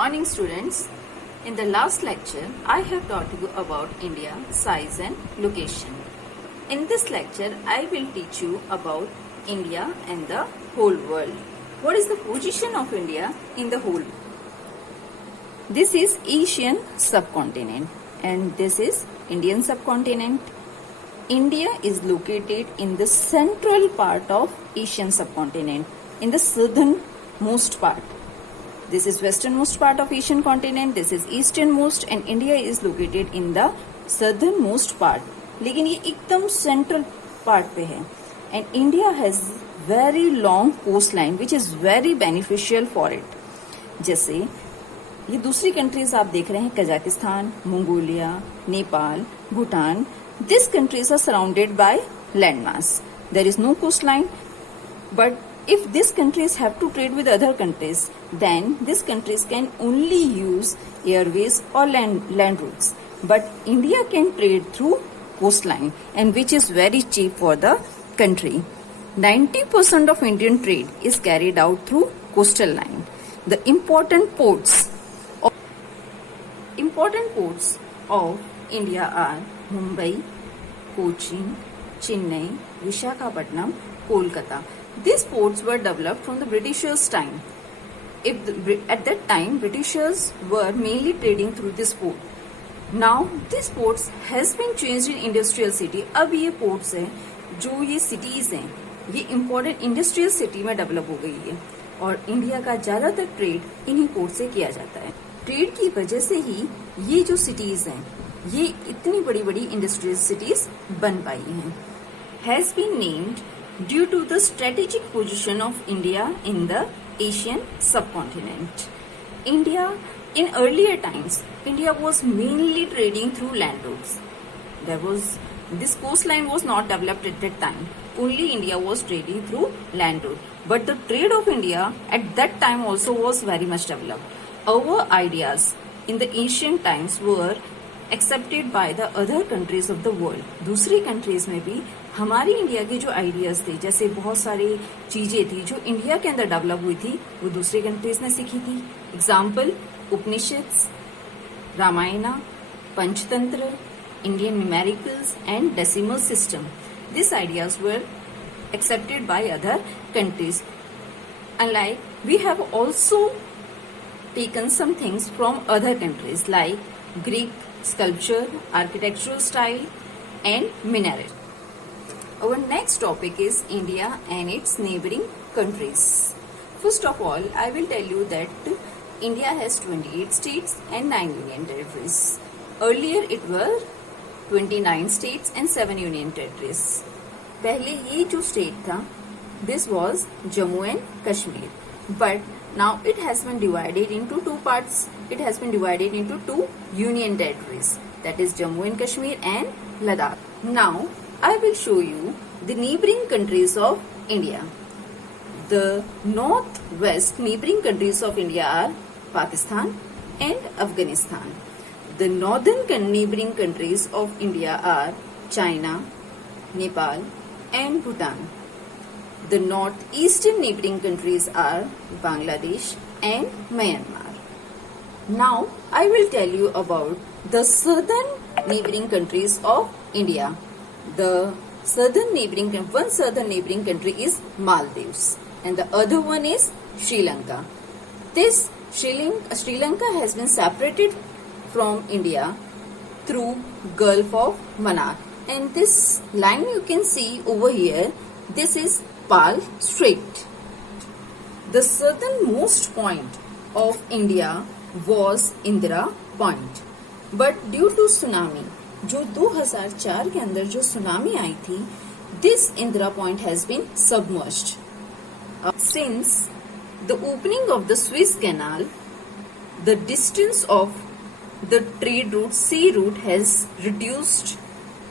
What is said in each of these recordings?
morning, students. In the last lecture, I have taught you about India, size and location. In this lecture, I will teach you about India and the whole world. What is the position of India in the whole? This is Asian subcontinent and this is Indian subcontinent. India is located in the central part of Asian subcontinent, in the southernmost part. This is westernmost part of Asian continent, this is easternmost and India is located in the southernmost part. लेकिन ये एकदम central part पे है. And India has very long coastline which is very beneficial for it. जैसे ये दूसरी countries आप देख रहे हैं, Kazakhstan, Mongolia, Nepal, Bhutan. These countries are surrounded by landmass. There is no coastline, but if these countries have to trade with other countries, then these countries can only use airways or land routes. But India can trade through coastline, and which is very cheap for the country. 90% of Indian trade is carried out through coastal line. The important ports of India are Mumbai, Cochin, Chennai, Visakhapatnam, Kolkata. These ports were developed from the Britishers' time. At that time, Britishers were mainly trading through this port. Now, these ports has been changed in industrial city. अब ये ports हैं, जो ये cities हैं, ये important industrial city में develop हो गई है और इंडिया का ज़्यादातर ट्रेड इन्हीं पोर्ट से किया जाता है. ट्रेड की वजह से ही ये जो cities हैं, ये इतनी बड़ी-बड़ी industrial cities बन पाई हैं. Has been named due to the strategic position of India in the Asian subcontinent. In earlier times, India was mainly trading through land routes. This coastline was not developed at that time. Only India was trading through land route. But the trade of India at that time also was very much developed. Our ideas in the ancient times were accepted by the other countries of the world. दूसरी countries में भी हमारी India के जो ideas थे, जैसे बहुत सारी चीजें थी जो इंडिया के अंदर डेवलप हुई थी, वो दूसरी कंट्रीज ने सीखी थी. Example Upanishads, Ramayana, Panchatantra, Indian numericals and decimal system. These ideas were accepted by other countries. Unlike, we have also taken some things from other countries like Greek sculpture, architectural style and minaret. Our next topic is India and its neighboring countries. First of all, I will tell you that India has 28 states and 9 union territories. Earlier it were 29 states and 7 union territories. पहले ये जो state था, this was Jammu and Kashmir. But now it has been divided into two parts. It has been divided into 2 union territories. That is Jammu and Kashmir and Ladakh. Now, I will show you the neighboring countries of India. The northwest neighboring countries of India are Pakistan and Afghanistan. The northern neighboring countries of India are China, Nepal and Bhutan. The northeastern neighboring countries are Bangladesh and Myanmar. Now, I will tell you about the southern neighboring countries of India. The southern neighboring country is Maldives and the other one is Sri Lanka. This Sri Lanka has been separated from India through Gulf of Mannar, and this line you can see over here, this is Pal Strait. The southernmost point of India was Indira Point, but due to tsunami, जो 2004 के अंदर जो tsunami आई थी, this Indira Point has been submerged. Since the opening of the Suez Canal, the distance of the trade route, sea route has reduced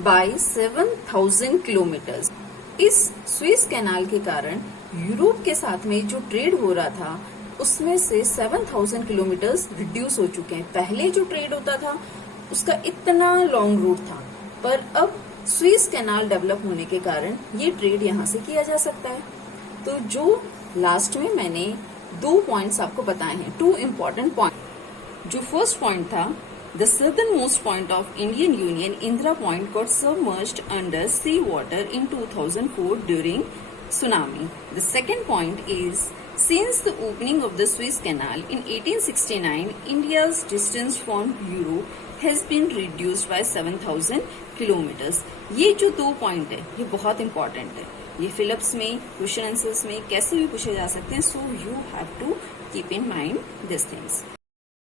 by 7,000 kilometers. इस Suez Canal के कारण Europe के साथ में जो ट्रेड हो रहा था, उसमें से 7,000 किलोमीटर्स रिड्यूस हो चुके हैं. पहले जो ट्रेड होता था उसका इतना लॉन्ग रूट था, पर अब स्विस कैनाल डेवलप होने के कारण ये ट्रेड यहाँ से किया जा सकता है. तो जो लास्ट में मैंने 2 पॉइंट्स आपको बताए हैं, 2 इम्पोर्टेंट पॉइंट. जो फर्स्ट पॉइंट था, the southern most point of Indian union Indira point got submerged under sea water in 2004 during tsunami. The second point is, since the opening of the Suez Canal in 1869, India's distance from Europe has been reduced by 7,000 kilometers. ये जो 2 point है ये बहुत important है, ये Philips में question answers में कैसे भी पूछे जा सकते हैं, so you have to keep in mind this things.